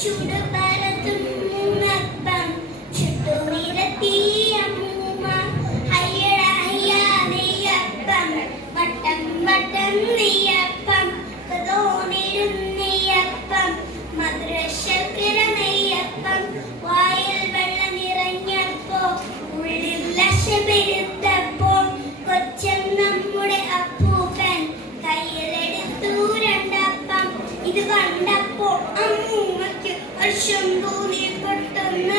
ചുടുപരത്തും മുങ്ങപ്പം ചുട്ടുനിരത്തി അമ്മൂമ്മ ഹയ്യട ഹയ്യാ നെയ്യപ്പം വട്ടം വട്ടം നെയ്യപ്പം നെയ്യപ്പം മധുരശർക്കര നെയ്യപ്പം വായിൽ വെള്ളം നിറഞ്ഞപ്പോ ഉള്ളിൽ ലശ പെരുത്തപ്പോൾ കൊച്ചൻ നമ്മുടെ അപ്പൂപ്പൻ കയ്യിലെടുത്തു രണ്ടപ്പം ഇത് കണ്ടപ്പോൾ അമ്മൂമ്മയ്ക്ക് വർഷം തോന്നി പെട്ടെന്ന്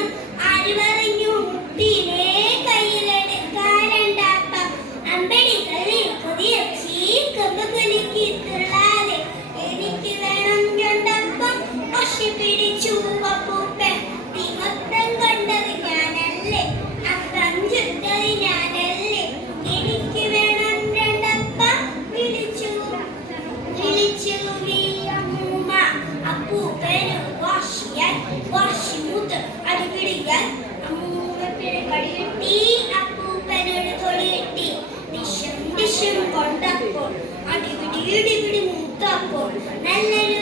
ആര് പറഞ്ഞു മുട്ടിനെ കയ്യിലെടുക്കാൻ രണ്ടപ്പം അമ്പടികളിൽ കൊതിയച്ചി കമ്പകലിക്ക് തുള്ളാതെ എനിക്ക് വേണം രണ്ടപ്പം പക്ഷി പിടിച്ചു അപ്പൂപ്പൻ നീ മൊത്തം കണ്ടത് ഞാനല്ലേ അപ്പം ചുട്ടത് ഞാനല്ലേ എനിക്ക് വേണം രണ്ടപ്പം വിളിച്ചു അമ്മൂമ്മ അപ്പൂപ്പന് വാശി മൂത്ത് അടിപിടിക്കാൻ അമ്മൂമ്മപ്പിഴെ കടികിട്ടി അപ്പൂപ്പനോട് തൊളികിട്ടി ഡിഷും കൊണ്ടപ്പോൾ അടിപിടി മൂത്തപ്പോൾ നല്ലൊരു